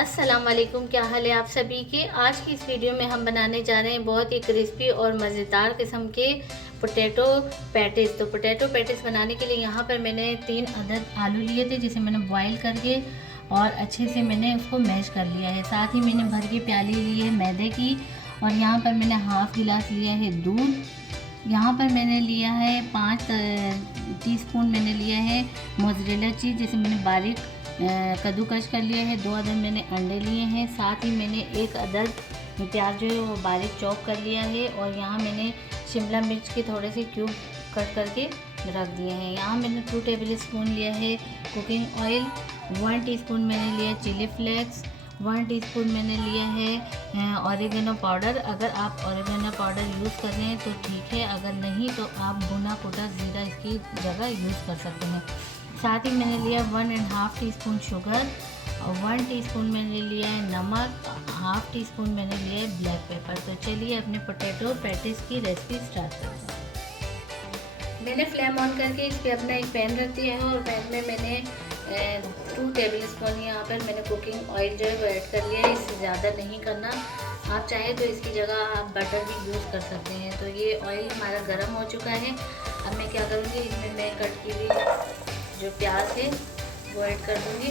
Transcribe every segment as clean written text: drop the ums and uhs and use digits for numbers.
अस्सलाम वालेकुम, क्या हाल है आप सभी के। आज की इस वीडियो में हम बनाने जा रहे हैं बहुत ही क्रिस्पी और मज़ेदार किस्म के पोटैटो पैटिस। तो पोटैटो पैटिस बनाने के लिए यहाँ पर मैंने 3 अदद आलू लिए थे, जिसे मैंने बॉईल करके और अच्छे से मैंने उसको मैश कर लिया है। साथ ही मैंने भर के प्याली ली है मैदे की, और यहाँ पर मैंने हाफ़ गिलास लिया है दूध। यहाँ पर मैंने लिया है 5 टीस्पून मैंने लिया है मोज़रेला चीज़, जिसे मैंने बारीक कद्दूकश कर लिया है। 2 अदद मैंने अंडे लिए हैं। साथ ही मैंने 1 अदद प्याज जो है वो बारीक चॉप कर लिया है, और यहाँ मैंने शिमला मिर्च के थोड़े से क्यूब कट करके रख दिए हैं। यहाँ मैंने 2 टेबल स्पून लिया है कुकिंग ऑयल, 1 टीस्पून मैंने लिया चिली फ्लेक्स, 1 टीस्पून मैंने लिया है ऑरिगेनो पाउडर। अगर आप ऑरिगेनो पाउडर यूज़ कर रहे हैं तो ठीक है, अगर नहीं तो आप भुना कुटा ज़ीरा इसकी जगह यूज़ कर सकते हैं। साथ ही मैंने लिया 1.5 टीस्पून शुगर, और 1 टीस्पून मैंने लिया है नमक, 1/2 टीस्पून मैंने लिया है ब्लैक पेपर। तो चलिए अपने पोटैटो पैटिस की रेसिपी स्टार्ट करते हैं। मैंने फ्लेम ऑन करके इस पर अपना एक पैन रख दिया है, और पैन में मैंने 2 टेबल स्पून यहाँ पर मैंने कुकिंग ऑयल जो है वो ऐड कर लिया है। इससे ज़्यादा नहीं करना, आप चाहे तो इसकी जगह आप बटर भी यूज़ कर सकते हैं। तो ये ऑयल हमारा गर्म हो चुका है। अब मैं क्या करूँगी, इसमें मैं कट की हुई जो प्याज है वो ऐड कर दूँगी।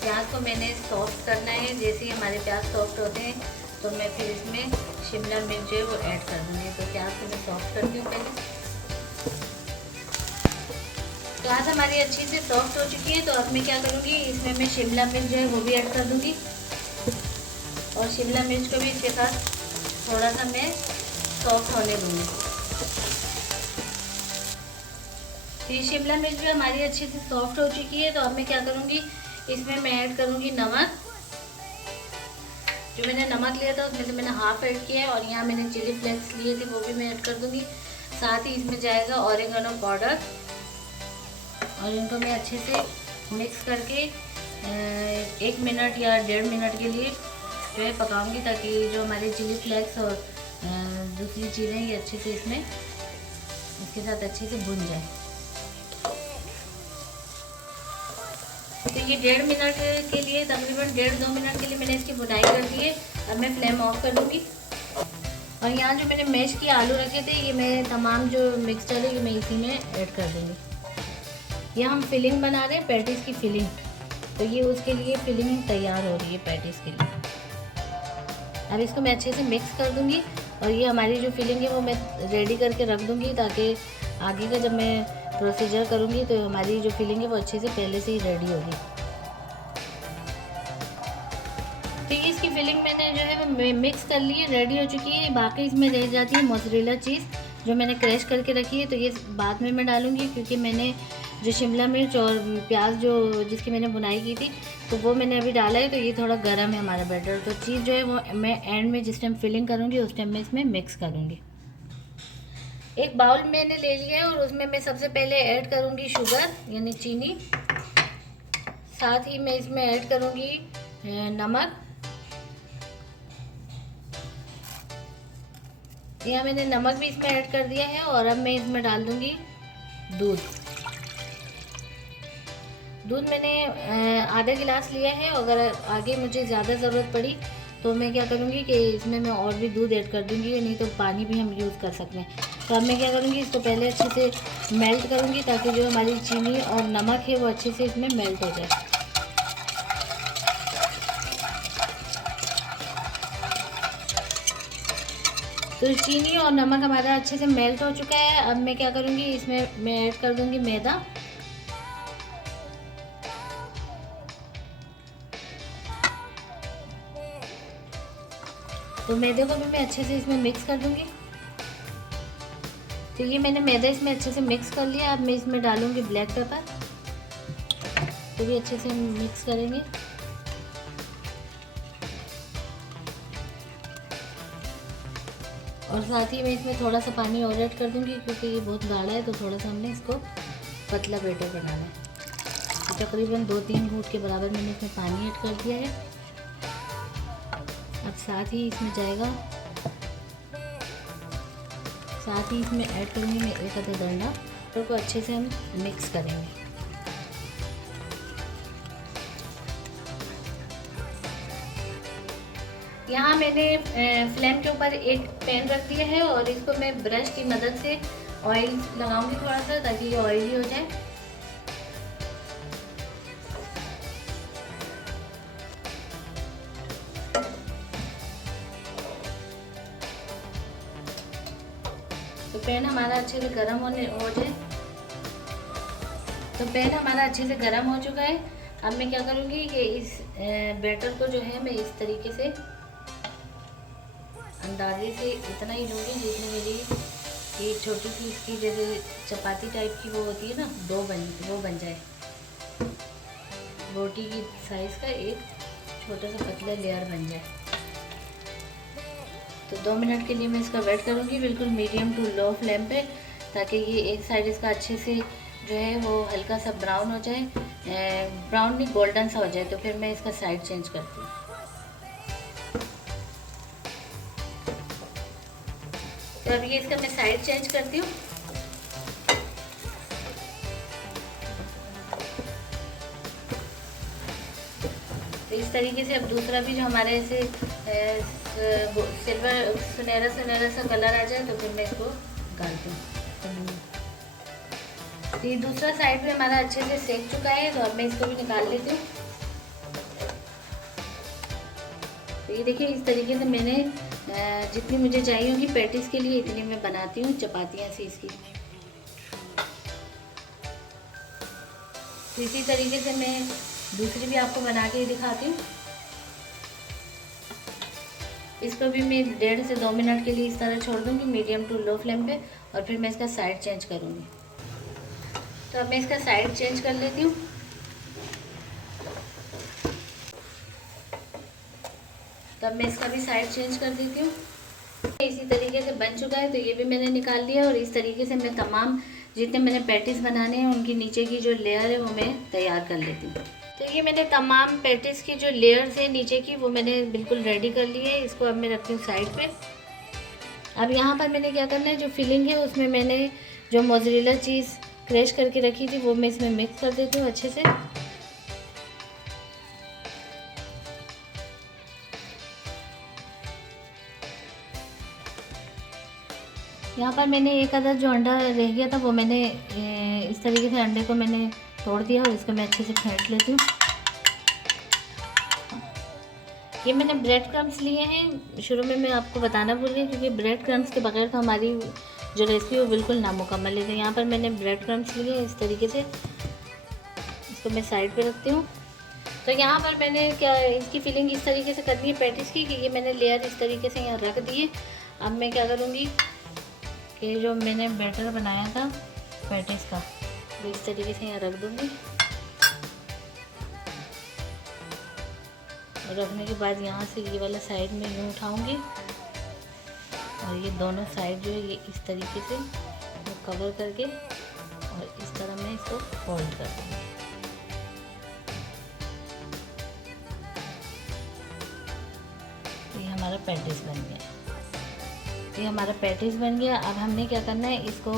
प्याज को मैंने सॉफ्ट करना है। जैसे ही हमारे प्याज सॉफ्ट होते हैं तो मैं फिर इसमें शिमला मिर्च जो है वो ऐड कर दूँगी। तो प्याज को मैं सॉफ्ट करती हूँ पहले। प्याज हमारी अच्छी से सॉफ्ट हो चुकी है, तो अब मैं क्या करूँगी, इसमें मैं शिमला मिर्च जो है वो भी ऐड कर दूँगी, और शिमला मिर्च को भी इसके साथ थोड़ा सा मैं सॉफ्ट होने दूँगी। तो ये शिमला मिर्च भी हमारी अच्छे से सॉफ्ट हो चुकी है। तो अब मैं क्या करूँगी, इसमें मैं ऐड करूँगी नमक। जो मैंने नमक लिया था उसमें से मैंने हाफ ऐड किया है, और यहाँ मैंने चिली फ्लेक्स लिए थे वो भी मैं ऐड कर दूँगी। साथ ही इसमें जाएगा ऑरिगेनो पाउडर, और इनको मैं अच्छे से मिक्स करके 1 मिनट या 1.5 मिनट के लिए जो है पकाऊंगी, ताकि जो हमारे चिली फ्लेक्स और दूसरी चीज़ें ये अच्छे से इसमें इसके साथ अच्छे से भुन जाए। तो ये 1.5 मिनट के लिए, तकरीबन 1.5-2 मिनट के लिए मैंने इसकी भुनाई कर दी है। अब मैं फ्लेम ऑफ कर दूँगी, और यहाँ जो मैंने मैश किए आलू रखे थे, ये मैं तमाम जो मिक्सचर है ये मैं इसी में ऐड कर दूँगी। यहाँ हम फिलिंग बना रहे हैं पैटिस की फिलिंग, तो ये उसके लिए फिलिंग तैयार हो रही है पैटिस के लिए। अब इसको मैं अच्छे से मिक्स कर दूँगी, और ये हमारी जो फिलिंग है वो मैं रेडी करके रख दूँगी, ताकि आगे का जब मैं प्रोसीजर करूँगी तो हमारी जो फिलिंग है वो अच्छे से पहले से ही रेडी होगी। तो ये इसकी फिलिंग मैंने जो है वो मिक्स कर ली है, रेडी हो चुकी है। बाकी इसमें रह जाती है मोज़रेला चीज़, जो मैंने क्रश करके रखी है। तो ये बाद में मैं डालूँगी, क्योंकि मैंने जो शिमला मिर्च और प्याज जो जिसकी मैंने बुनाई की थी तो वो मैंने अभी डाला है। तो ये थोड़ा गर्म है हमारा बैटर, तो चीज़ जो है वो मैं एंड में जिस टाइम फिलिंग करूँगी उस टाइम मैं इसमें मिक्स करूँगी। एक बाउल मैंने ले लिया है, और उसमें मैं सबसे पहले ऐड करूँगी शुगर यानी चीनी। साथ ही मैं इसमें ऐड करूँगी नमक। यहाँ मैंने नमक भी इसमें ऐड कर दिया है, और अब मैं इसमें डाल दूँगी दूध। दूध मैंने आधा गिलास लिया है। अगर आगे मुझे ज़्यादा ज़रूरत पड़ी तो मैं क्या करूँगी कि इसमें मैं और भी दूध ऐड कर दूँगी, नहीं तो पानी भी हम यूज़ कर सकते हैं। तो अब मैं क्या करूँगी, इसको पहले अच्छे से मेल्ट करूँगी, ताकि जो हमारी चीनी और नमक है वो अच्छे से इसमें मेल्ट हो जाए। तो चीनी और नमक हमारा अच्छे से मेल्ट हो चुका है। अब मैं क्या करूँगी, इसमें मैं ऐड कर दूँगी मैदा। तो मैदे को भी मैं अच्छे से इसमें मिक्स कर दूँगी। तो ये मैंने मैदा इसमें अच्छे से मिक्स कर लिया। अब मैं इसमें डालूँगी ब्लैक पेपर, तो भी अच्छे से मिक्स करेंगे। और साथ ही मैं इसमें थोड़ा सा पानी और ऐड कर दूँगी, क्योंकि ये बहुत गाढ़ा है, तो थोड़ा सा हमने इसको पतला बैटर बनाना है। तो तकरीबन 2-3 घूंट के बराबर मैंने इसमें पानी ऐड कर दिया है। अब साथ ही इसमें जाएगा, साथ ही इसमें ऐड करूँगी मैं 1 अदद अंडा। को अच्छे से हम मिक्स करेंगे। यहाँ मैंने फ्लेम के ऊपर एक पैन रख दिया है और इसको मैं ब्रश की मदद से ऑयल लगाऊंगी थोड़ा सा, ताकि ये ऑयली हो जाए। तो पैन हमारा अच्छे से गर्म हो जाए। तो पैन हमारा अच्छे से गर्म हो चुका है। अब मैं क्या करूँगी कि इस बैटर को जो है मैं इस तरीके से अंदाजे से इतना ही लूँगी जितनी मेरी ये छोटी सी इसकी जैसे चपाती टाइप की वो होती है ना, वो बन जाए। रोटी की साइज़ का एक छोटा सा पतला लेयर बन जाए। तो 2 मिनट के लिए मैं इसका वेट करूँगी बिल्कुल मीडियम टू लो फ्लेम पे, ताकि ये एक साइड इसका अच्छे से जो है वो हल्का सा ब्राउन हो जाए, ब्राउन नहीं गोल्डन सा हो जाए। तो फिर मैं इसका साइड चेंज करती हूँ। तो अब ये इसका मैं साइड चेंज करती हूँ। तो इस तरीके से अब दूसरा भी जो हमारे ऐसे सिल्वर सुनहरा सा कलर आ जाए तो फिर मैं इसको डालती हूँ। तो ये दूसरा साइड भी हमारा अच्छे से सेक चुका है, तो अब मैं इसको भी निकाल लेती हूँ। तो ये देखिए इस तरीके से मैंने जितनी मुझे चाहिए होगी पैटीज के लिए इतनी मैं बनाती हूँ चपातियाँ से इसकी। तो इसी तरीके से मैं दूसरी भी आपको बना के दिखाती हूँ। इसको भी मैं 1.5 से 2 मिनट के लिए इस तरह छोड़ दूँगी मीडियम टू लो फ्लेम पे, और फिर मैं इसका साइड चेंज करूँगी। तो अब मैं इसका साइड चेंज कर लेती हूँ। तब मैं इसका भी साइड चेंज कर देती हूँ। इसी तरीके से बन चुका है, तो ये भी मैंने निकाल लिया। और इस तरीके से मैं तमाम जितने मैंने पैटीज बनाने हैं उनकी नीचे की जो लेयर है वो मैं तैयार कर लेती हूँ। तो ये मैंने तमाम पैटीज की जो लेयर्स है नीचे की वो मैंने बिल्कुल रेडी कर ली है। इसको अब मैं रखती हूँ साइड पे। अब यहाँ पर मैंने क्या करना है, जो फिलिंग है उसमें मैंने जो मोज़रेला चीज़ क्रश करके रखी थी वो मैं इसमें मिक्स कर देती हूँ अच्छे से। यहाँ पर मैंने एक अदर जो अंडा रह गया था वो मैंने इस तरीके से अंडे को मैंने तोड़ दिया और इसको मैं अच्छे से फेंट लेती हूँ। ये मैंने ब्रेड क्रम्स लिए हैं, शुरू में मैं आपको बताना भूल गई, क्योंकि ब्रेड क्रम्स के बगैर तो हमारी जो रेसिपी वो बिल्कुल नामुकम्मल है। तो यहाँ पर मैंने ब्रेड क्रम्स लिए इस तरीके से, इसको मैं साइड पे रखती हूँ। तो यहाँ पर मैंने क्या इसकी फिलिंग इस तरीके से करनी है पैटीज़ की, कि ये मैंने लेयर इस तरीके से यहाँ रख दिए। अब मैं क्या करूँगी कि जो मैंने बैटर बनाया था पैटीज़ का वो इस तरीके से यहाँ रख दूँगी। रखने के बाद यहाँ से ये वाला साइड में यूँ उठाऊँगी और ये दोनों साइड जो है ये इस तरीके से कवर करके और इस तरह मैं इसको फोल्ड कर दूँगी। ये हमारा पैटीज़ बन गया। ये हमारा पैटीज़ बन गया। अब हमने क्या करना है, इसको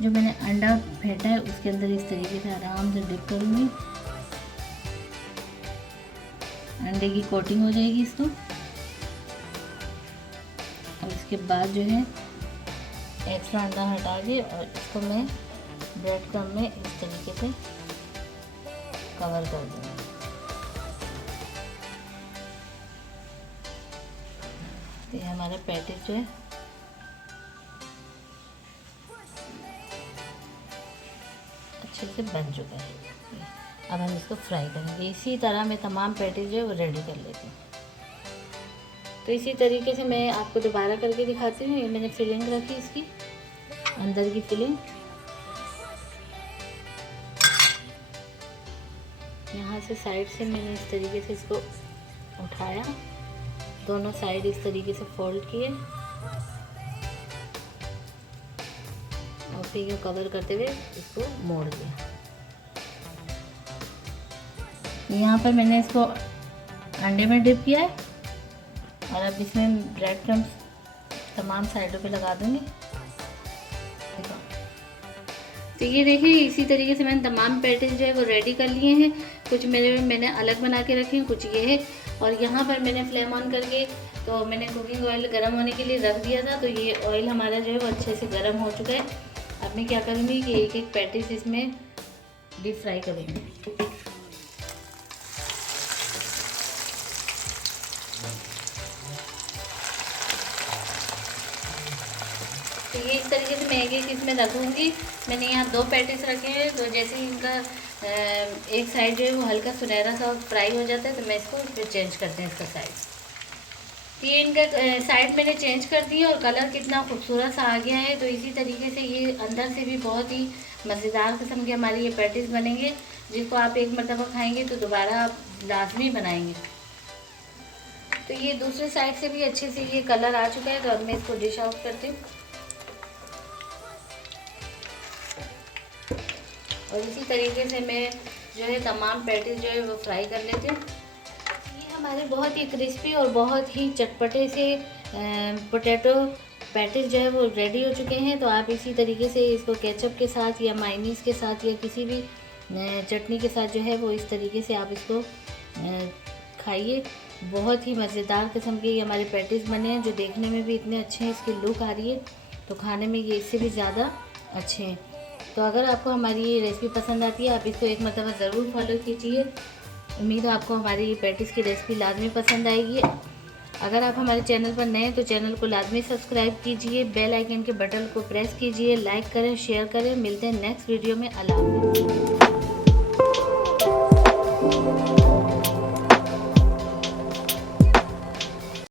जो मैंने अंडा फेंटा है उसके अंदर इस तरीके से आराम से डिप करूँगी। अंडे की कोटिंग हो जाएगी इसको। और इसके बाद जो है एक्स्ट्रा अंडा हटा के और इसको मैं ब्रेड क्रम्ब में इस तरीके से कवर कर दूँगी। ये हमारा पैटीज जो है अच्छे से बन चुका है। अब हम इसको फ्राई करेंगे। इसी तरह मैं तमाम पैटीज जो है वो रेडी कर लेती हूँ। तो इसी तरीके से मैं आपको दोबारा करके दिखाती हूँ। ये मैंने फिलिंग रखी इसकी अंदर की फिलिंग, यहाँ से साइड से मैंने इस तरीके से इसको उठाया, दोनों साइड इस तरीके से फोल्ड किए और फिर ये कवर करते हुए इसको मोड़ दिया। यहाँ पर मैंने इसको अंडे में डिप किया है और अब इसमें ब्रेड क्रम्स तमाम साइडों पे लगा दूँगी। तो तो ये देखिए इसी तरीके से मैंने तमाम पैटीज जो है वो रेडी कर लिए हैं। कुछ मैंने अलग बना के रखे हैं, कुछ ये है। और यहाँ पर मैंने फ्लेम ऑन करके तो मैंने कुकिंग ऑयल गर्म होने के लिए रख दिया था। तो ये ऑयल हमारा जो है वो अच्छे से गर्म हो चुका है। अब मैं क्या करूँगी कि एक एक पैटीज इसमें डीप फ्राई करूँगी। तो ये इस तरीके से मैं एक एक इसमें रखूँगी। मैंने यहाँ 2 पैटीज रखे हैं। तो जैसे ही इनका एक साइड जो है वो हल्का सुनहरा सा फ्राई हो जाता है तो मैं इसको फिर चेंज करते हैं इसका साइड। तो ये इनका साइड मैंने चेंज कर दिया और कलर कितना खूबसूरत सा आ गया है। तो इसी तरीके से ये अंदर से भी बहुत ही मज़ेदार किस्म के हमारी ये पैटीज बनेंगे, जिसको आप एक मरतबा खाएंगे तो दोबारा आप लाजमी बनाएंगे। तो ये दूसरे साइड से भी अच्छे से ये कलर आ चुका है। तो अब मैं इसको डिश आउट करती हूँ और इसी तरीके से मैं जो है तमाम पैटीज जो है वो फ्राई कर लेती हूँ। ये हमारे बहुत ही क्रिस्पी और बहुत ही चटपटे से पोटैटो पैटीज जो है वो रेडी हो चुके हैं। तो आप इसी तरीके से इसको केचप के साथ या मायनीज़ के साथ या किसी भी चटनी के साथ जो है वो इस तरीके से आप इसको खाइए। बहुत ही मज़ेदार किस्म के ये हमारे पैटीज बने हैं, जो देखने में भी इतने अच्छे हैं, इसकी लुक आ रही है तो खाने में ये इससे भी ज़्यादा अच्छे हैं। तो अगर आपको हमारी ये रेसिपी पसंद आती है आप इसको एक मरतबा ज़रूर फॉलो कीजिए। उम्मीद है आपको हमारी ये पैटीज़ की रेसिपी लाजमी पसंद आएगी। अगर आप हमारे चैनल पर नए हैं तो चैनल को लाजमी सब्सक्राइब कीजिए, बेल आइकन के बटन को प्रेस कीजिए, लाइक करें, शेयर करें। मिलते हैं नेक्स्ट वीडियो में। अल्लाह हाफ़िज़।